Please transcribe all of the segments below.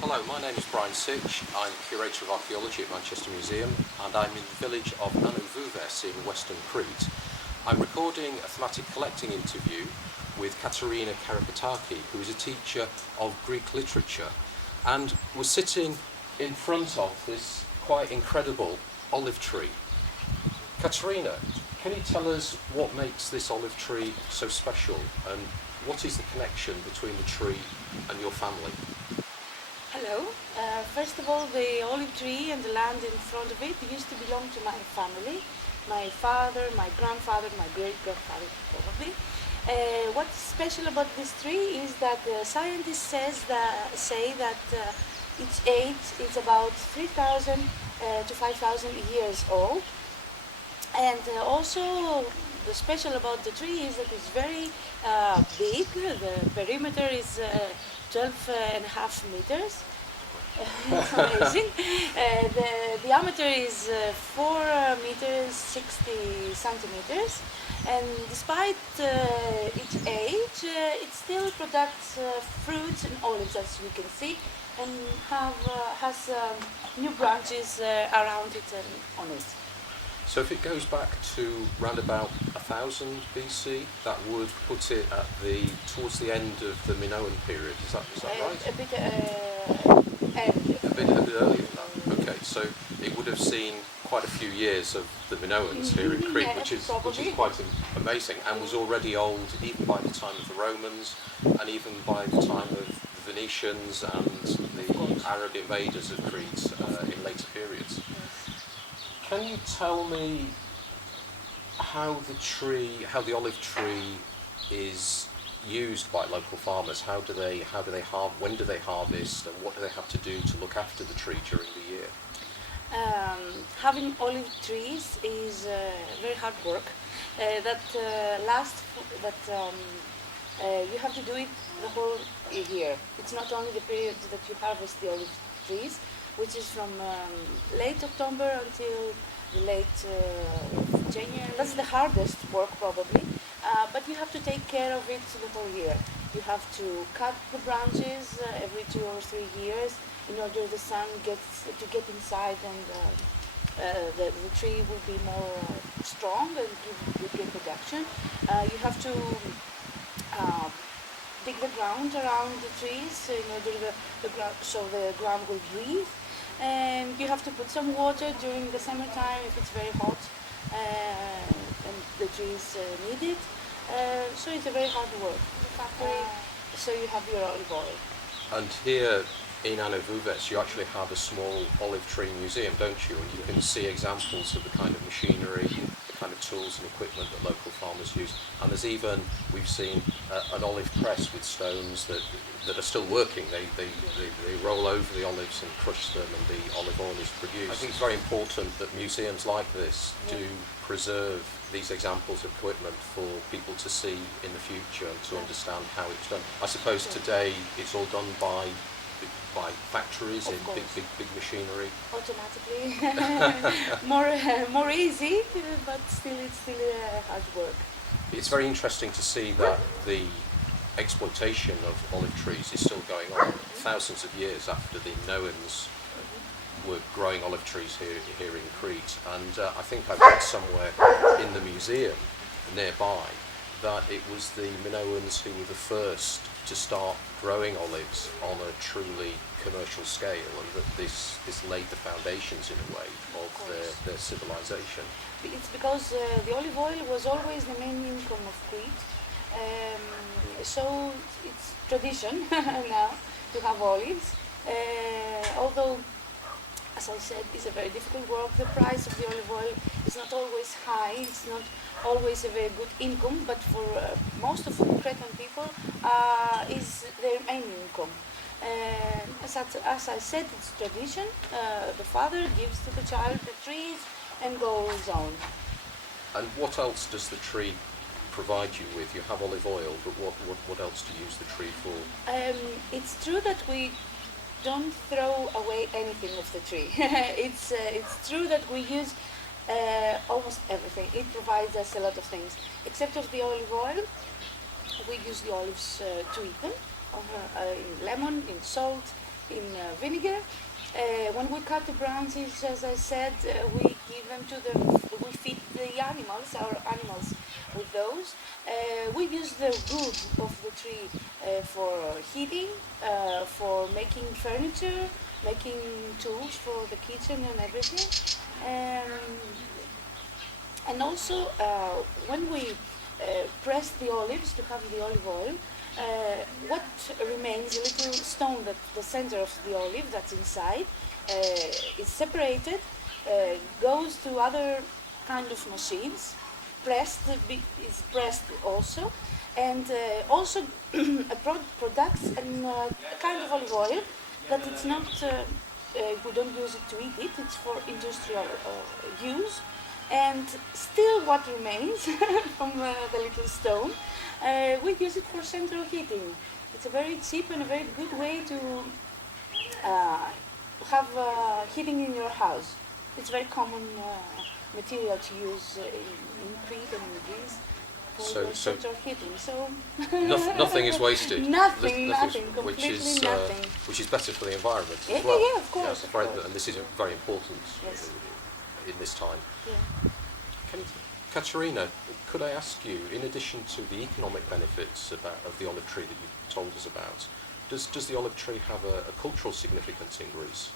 Hello, my name is Brian Sitch. I'm Curator of Archaeology at Manchester Museum, and I'm in the village of Ano Vouves in western Crete. I'm recording a thematic collecting interview with Katerina Karapataki, who is a teacher of Greek literature, and we're sitting in front of this quite incredible olive tree. Katerina, can you tell us what makes this olive tree so special, and what is the connection between the tree and your family? Hello. First of all, the olive tree and the land in front of it used to belong to my family. My father, my grandfather, my great-grandfather probably. What's special about this tree is that scientists say that its age is about 3,000 to 5,000 years old. And also the special about the tree is that it's very big. The perimeter is 12 and a half meters. It's amazing. The diameter is 4 meters 60 centimeters, and despite its age, it still products fruits and olives, as you can see, and has new branches around it and on it. So if it goes back to round about 1000 BC, that would put it at towards the end of the Minoan period. Is that right? A bit A bit earlier than that. Okay, so it would have seen quite a few years of the Minoans here in Crete, Yeah, which is probably. quite amazing, and was already old even by the time of the Romans, and even by the time of the Venetians and the Arab invaders of Crete in later periods. Can you tell me how the olive tree is used by local farmers? When do they harvest, and what do they have to do to look after the tree during the year? Having olive trees is very hard work. You have to do it the whole year. It's not only the period that you harvest the olive trees, which is from late October until the late January. That's the hardest work probably, but you have to take care of it the whole year. You have to cut the branches every 2 or 3 years in order the sun gets to get inside, and the tree will be more strong and give good production. You have to dig the ground around the trees in order so the ground will breathe. And you have to put some water during the summertime if it's very hot and the trees need it. So it's a very hard work. The factory, so you have your olive oil. And here in Ano Vouves, you actually have a small olive tree museum, don't you? And you can see examples of the kind of machinery, the kind of tools and equipment that local farmers use. And we've seen an olive press with stones that are still working. They roll over the olives and crush them, and the olive oil is produced. I think it's very important that museums like this do preserve these examples of equipment for people to see in the future and to understand how it's done. I suppose today it's all done by factories in big machinery. Automatically, more easy, but it's still hard work. It's very interesting to see that the exploitation of olive trees is still going on thousands of years after the Minoans were growing olive trees here in Crete. And I think I read somewhere in the museum nearby that it was the Minoans who were the first to start growing olives on a truly commercial scale, and that this laid the foundations in a way of their civilization. It's because the olive oil was always the main income of Crete, so it's tradition now to have olives, although, as I said, it's a very difficult work. The price of the olive oil is not always high, it's not always a very good income, but for most of the Cretan people is their main income. As I said, it's tradition. The father gives to the child the trees and goes on. And what else does the tree provide you with? You have olive oil, but what else do you use the tree for? It's true that we don't throw away anything of the tree. It's true that we use almost everything. It provides us a lot of things. Except of the olive oil, we use the olives to eat them, in lemon, in salt, in vinegar. When we cut the branches, as I said, we give them to we feed the animals, our animals, with those. We use the wood of the tree for heating, for making furniture, making tools for the kitchen and everything. And also, when we press the olives to have the olive oil, what remains, a little stone that the center of the olive that's inside, is separated, goes to other kind of machines, is pressed also, and also products a kind of olive oil that it's not, we don't use it to eat it, it's for industrial use. And still what remains from the little stone, we use it for central heating. It's a very cheap and a very good way to have heating in your house. It's very common material to use in Crete and in Greece for central heating. So nothing is wasted. Nothing, completely nothing. Which is better for the environment Yeah, as well. yeah, of course. Yes, Of course. and this is very important. Yes. In this time. Yeah. Katerina, could I ask you, in addition to the economic benefits of the olive tree that you told us about, does the olive tree have a cultural significance in Greece?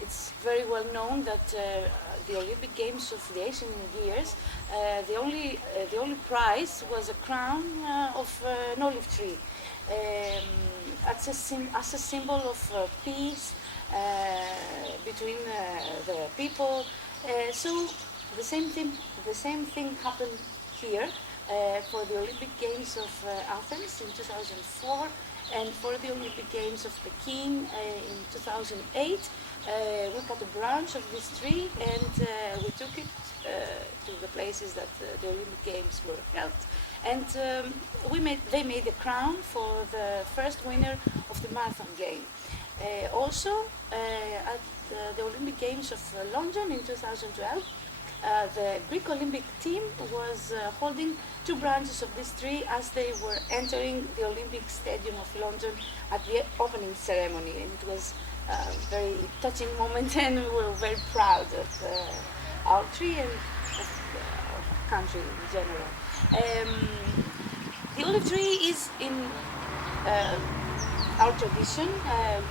It's very well known that the Olympic Games of the Asian years, the only prize was a crown of an olive tree, as a symbol of peace between the people. So the same thing happened here for the Olympic Games of Athens in 2004, and for the Olympic Games of Peking in 2008. We cut a branch of this tree and we took it to the places that the Olympic Games were held, and they made a crown for the first winner of the marathon game. Also, at the Olympic Games of London in 2012, the Greek Olympic team was holding two branches of this tree as they were entering the Olympic Stadium of London at the opening ceremony, and it was a very touching moment, and we were very proud of our tree and of our country in general. The olive tree is in our tradition.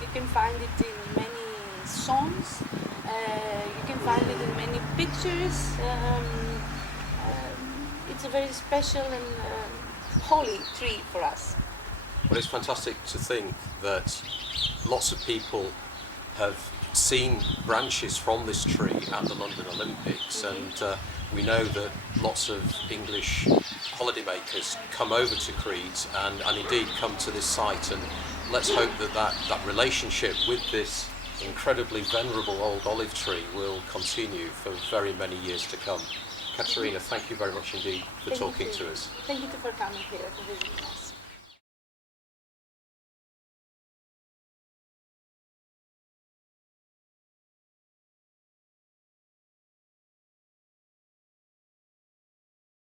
You can find it in many songs. You can find it in many pictures. It's a very special and holy tree for us. Well, it's fantastic to think that lots of people have seen branches from this tree at the London Olympics, and we know that lots of English holidaymakers come over to Crete and indeed come to this site, and let's hope that relationship with this incredibly venerable old olive tree will continue for very many years to come. Katerina, thank you very much indeed for talking to us. Thank you for coming here to visit us.